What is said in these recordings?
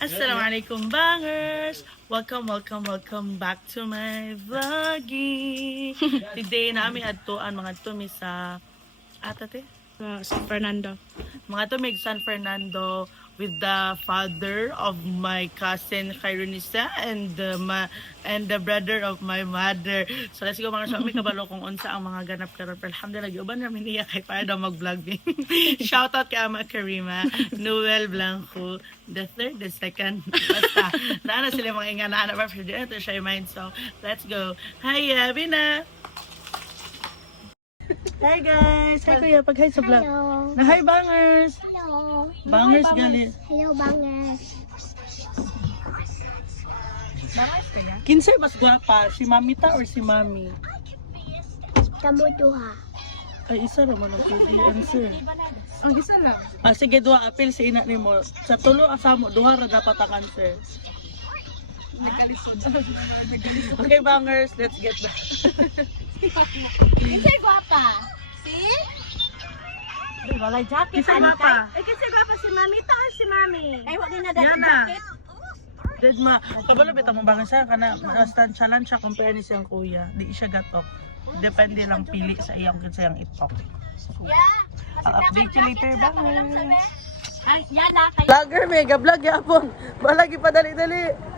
Assalamualaikum bangers! Welcome back to my vloggy. Today namin adtuan mga tumi sa atate? San Fernando. Mga tumig San Fernando with the father of my cousin Kaironisa and the brother of my mother. So let's go mga sa may kabalo kung unsa ang mga ganap karon. Pero alhamdulillah uban namin niya kay para daw mag-vlog din. Shout out kay Ama Karima, Noel Blanco, the third, the second. Basta naana sila mga ingana pa for ito siya mind. So let's go. Hi Bina. Hi guys! Hi kuya, pag-hi sa vlog. Hello. Na hi bangers! Hello. Bangers gali. Hello, bangers. Kinsay mas gwapa, si Mamita or si Mami? Kamu duha. Ay isa ra man ang pwede answer. Ang isa lang. Ah sige duha apil si ina nimo. Sa tulo asamo duha ra dapat ang answer. Nagkalisod. Okay bangers, let's get back. Kinsay gwapa? Si? Walay jacket ano pa? Kinsay gwapa si Mamita or si Mami? Ay, wag na Yana. Dead ma, kabalo bitaw mo bangers siya kana stand challenge siya compare ni siyang kuya. Di siya gatok. Depende lang pili sa iyang kinsa yang itok. So, I'll update you later bangers. Ay, Yana kay Vlogger, mega vlog yapon. Balagi pa dali-dali.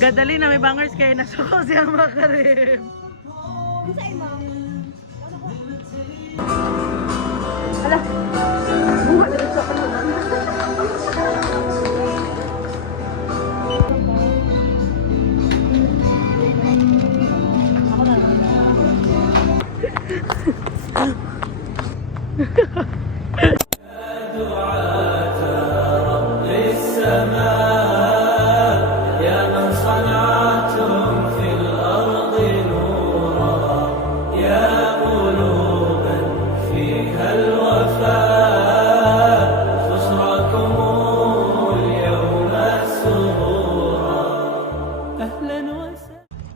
Gadali na may bangers kay nasuko siya makarim. Kinsay mo?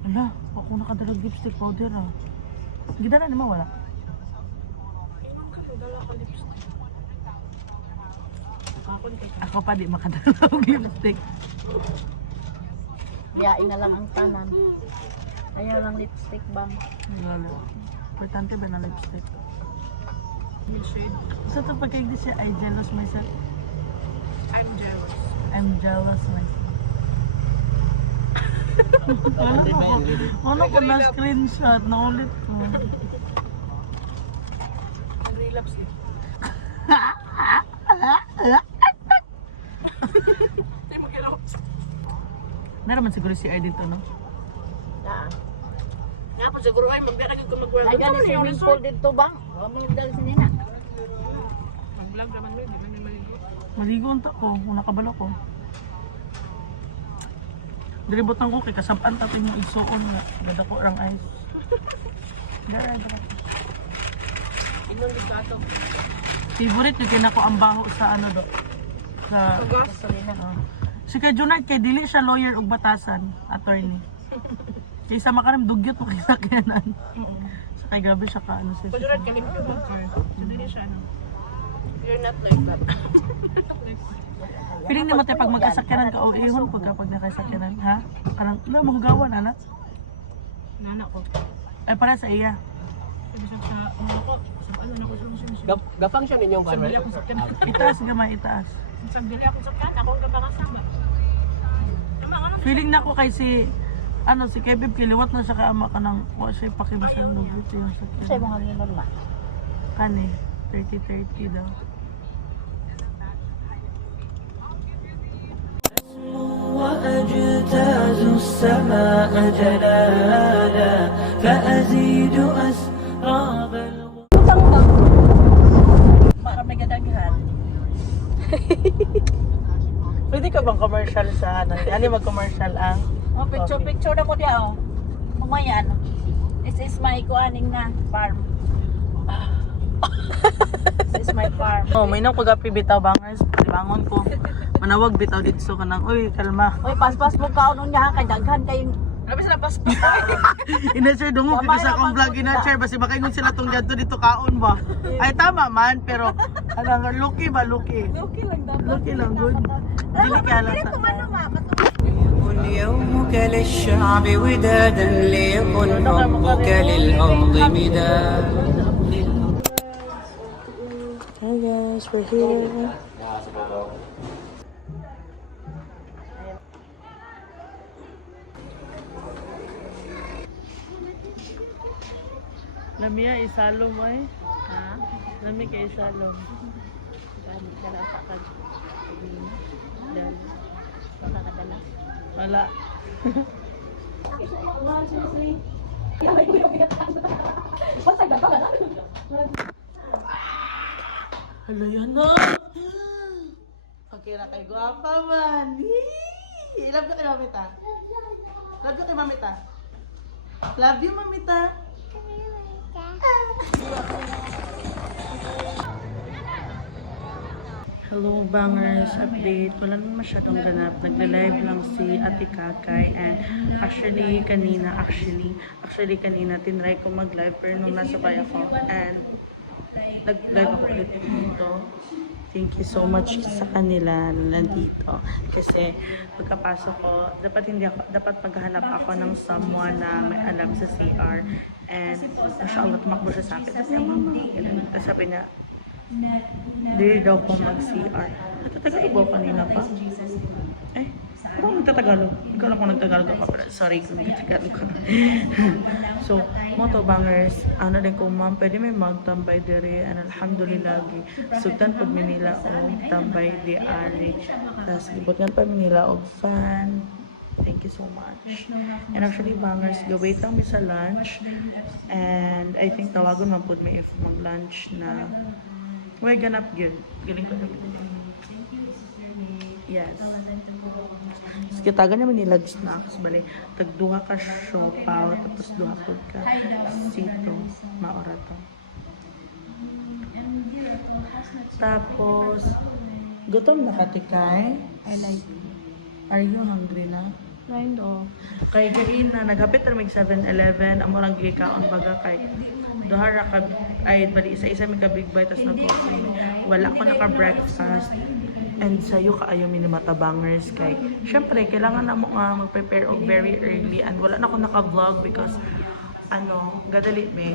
Ala, ako nakadalag lipstick powder ah. Gidala naman wala. Ako pa di makadalag lipstick. Biyain na lang ang tanan. Ayaw lang lipstick bang. Wala. Importante ba na lipstick? Shade. So ito pagkaigdi siya, I jealous myself. I'm jealous. I'm jealous myself. Ano ko na screenshot na ulit ko. Nag-relapse eh. Ay, mag-relapse. Meron man siguro si R dito, no? Naa. Nga po siguro ay magdalagin ko mag-work. Ay gani swimming pool dito bang? O mo dali sa nina. Mag-vlog naman rin, di ba may maligo? Maligo unta ko, kung nakabalo ko. Dilibutan ko kay kasampan tatin yung igsoon nga. Gada ko orang ice. Gara. Inon din ka ito. Favorite yung kinako ang baho sa ano do. Sa Gas. Si kay Junard kay dili siya lawyer ug batasan, attorney. Kaysa makaram dugyot mo kay sakyanan. Sa kay gabi siya ka ano siya. Pagurad ka rin yung bunker. Hindi rin siya ano. You're not like that. Feeling naman tayo pag magkasakyanan ka o ihon pag nakasakyanan, ha? Kanang, lo, mahugawan, anak. Nana ko. Ay, para sa iya. Sabi siya sa ano ko. Sa ano na ko siya. Gapang siya ninyong Sagdili kamera? ako sa kanan. Itaas gamay, itaas. Sagdili ako sa kanan. Ako ang kapakasama. Feeling na ko kay si, ano, si Kevin, kiliwat na siya kaama ka ng, o siya pakibasan ng buti yung Sa sakyanan. mga nginon ma. Kani, 30-30 daw. وأجتاز السماء جلالا فأزيد أسراب Maraming gadaghan. Pwede ka bang commercial sa ano? Ano mag-commercial ang? Oh, picture na ko diya oh. Umayan. This is my kuaning na farm. This is my farm. Oh, may nang pag-api bitaw bangers. Bangon ko. Manawag bitaw dito ka nang, uy, kalma. Oy, pas-pas mo kaon niya kay daghan kay Labis na pas pa. Ina-share dungo kito sa akong vlog ina-share basi makaingon sila tong gadto dito kaon ba. Ay tama man pero alang lucky ba lucky. Okay lang dapat. Lucky lang good. Dili ka halata. يومك للشعب ودادا ليكن حبك للأرض مداد. Hey guys, we're here. Lamia isalo mo eh. Ha? Lami kay isalo. Wala. Hello yan na. Okay na kay guwapa man. Love you kay mamita. Love you kay mamita. Love you mamita. Hello bangers, update. Wala naman masyadong ganap. Nagla-live lang si Ate Kakay and actually kanina tinry ko mag-live pero nung nasa bay ako and nag-live ako ulit dito. Thank you so much sa kanila na nandito kasi pagkapasok ko dapat maghanap ako ng someone na may alam sa CR and mashallah tumakbo siya sa akin. Sabi niya, mama, ganun. Tapos sabi niya, dili daw ko mag-CR. Nagtatagalog ba kanina pa? Eh, parang nagtatagalog. Ikaw lang kung nagtagalog ako. Pero sorry kung nagtatagalog ka. So, moto bangers, ano din ko, ma'am, pwede may magtambay dire. And alhamdulillah, sugdan pag Manila o tambay di ari. Tapos, ibutgan pa Manila o fan. Thank you so much. And actually, bangers, gawait lang mi sa lunch. And I think tawagon man po may if mag-lunch na way ganap yun. Galing ko naman. Yes. Kitagan naman nilag snacks. Bale, tagduha ka siopaw, tapos duha po ka sito. Maora to. Tapos, gutom na ka, Tikay? I like it. Are you hungry na? Kind of. Kay gain na naghapit na mag 7-Eleven, amo lang gikaon baga kay duha ka ay bali isa-isa mi ka big bite tas nag wala ko naka breakfast and sayo kaayo mi ni matabangers kay syempre kailangan na mo nga mag-prepare og very early and wala na ko naka-vlog because ano gadali mi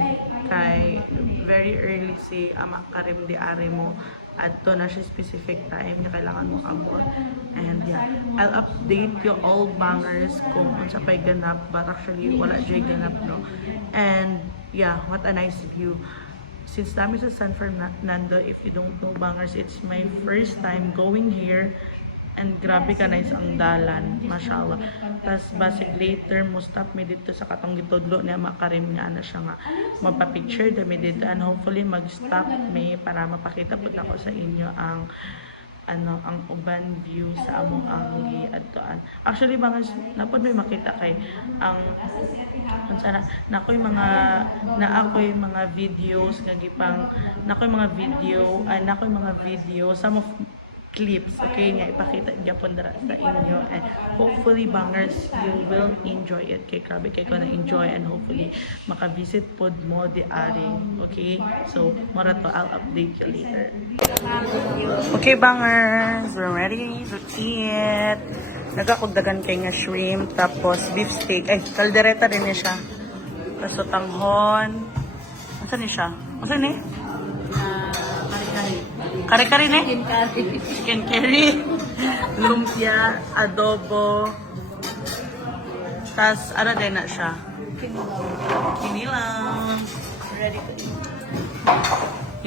kay very early si ama karim di are mo adto na siya specific time na kailangan mo abot. And yeah, I'll update you all bangers kung unsa pay ganap but actually wala jay ganap no. And yeah, what a nice view. Since dami sa San Fernando, if you don't know bangers, it's my first time going here. And grabe ka nice ang dalan, mashallah. Tas basig later mo stop mi dito sa katong gitudlo niya makarim nga na siya nga mapapicture dami dito and hopefully mag-stop mi para mapakita pud ako sa inyo ang ang uban view sa among ang giadtoan. Actually bangers napod may makita kay ang unsa na ako'y mga videos nga gipang nakoy mga video some of clips, okay, nga ipakita gyapon dara sa inyo and hopefully bangers you will enjoy it kay grabe kay ko na enjoy and hopefully maka-visit pod mo di ari, okay, so mora to I'll update you later. Okay bangers, we're ready to eat. Nagakugdagan kay nga shrimp tapos beef steak ay kaldereta din niya siya tapos tanghon asa ni siya ni kare-kare ne? Chicken curry. Lumpia, adobo. Tas, ano din na siya? Kinilang. Ready to eat.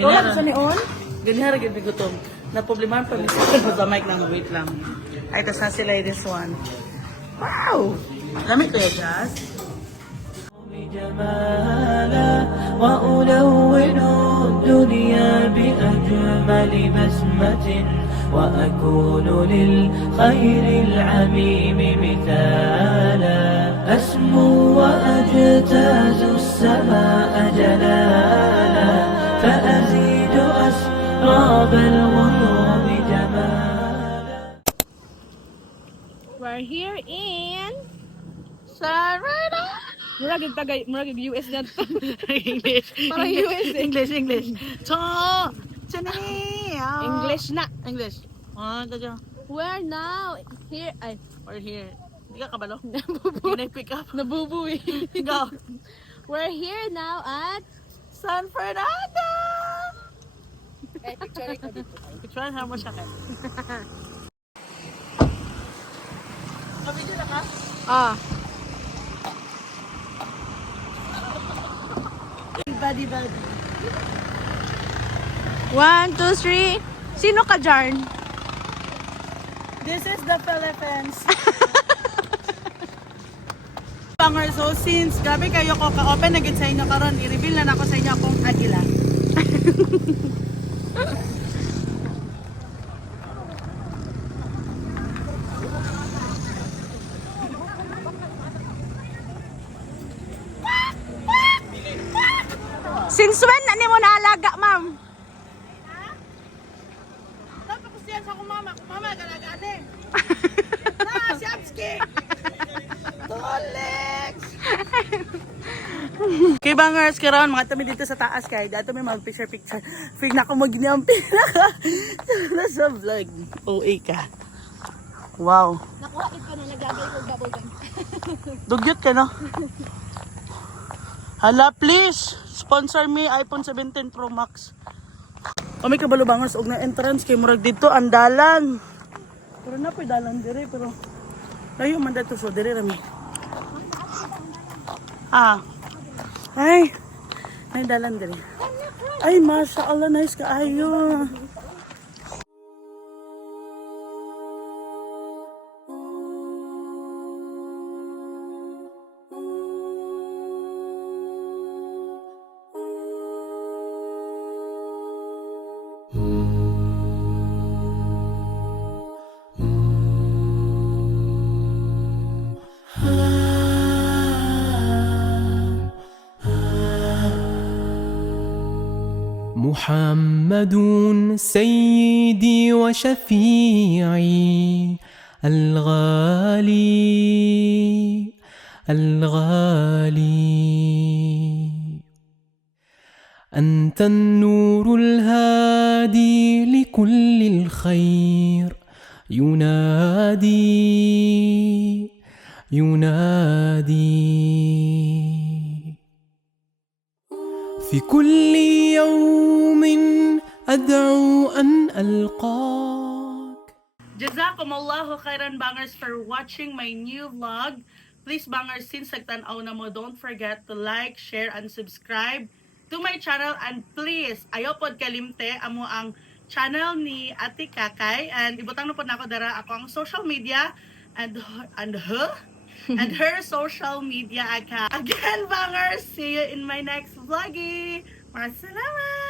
Wala sa nion? Ganyan, ganda gutom. Na-problemahan pa sa mic lang. Wait lang. Ay, tas na sila this one. Wow! Lamig ko yung jazz. جمالا وألون الدنيا بأجمل بسمة وأكون للخير العميم مثالا أسمو وأجتاز السماء جلالا فأزيد أسراب الغيوم جمالا. We're here in San Fernando. Murag US na to. English. Parang US eh. English. So, Chani. English na. English. Tadyo. Where now? Here. Ay, Or here. Hindi ka kabalo? nabubu. Hindi pick up. Nabubuwi. Go. We're here now at... San Fernando. Eh, picture ko dito. Picturean mo siya kayo. Kabidyo na ka? Ah. Body. 1, 2, 3. Sino ka, Jarn? This is the Philippines. Bangers, so since gabi kayo ko ka-open na gid sa inyo karon, i-reveal na nako sa inyo akong agila. Since when na mo naalaga, ma'am? Tapos yan sa akong mama, galagane. Si Abski. Tolex. Okay bangers, karon mga tami dito sa taas kay dato may mag-picture. Fig na ko magnyampi na. Nasa vlog. OA ka. Wow. Nakuha ko na nagagay ko bubblegum. Dugyot ka no? Hala please, sponsor me iPhone 17 Pro Max. Kami kabalo bangers og na entrance kay murag dito ang dalan. Pero na po'y dalan dire pero layo man dito so dire rami. Ay. May dalan dire. Ay, masya Allah, nice kaayo. محمد سيدي وشفيعي الغالي أنت النور الهادي لكل الخير ينادي في كل يوم أدعو أن ألقاك. Jazakumullahu khairan bangers for watching my new vlog. Please bangers, since nagtanaw na mo, don't forget to like, share, and subscribe to my channel. And please, ayaw pod kalimte amo ang channel ni Ate Kakay. And ibutang na po na ako dara ako ang social media and her social media account. Again bangers, see you in my next vloggy. Maraming salamat!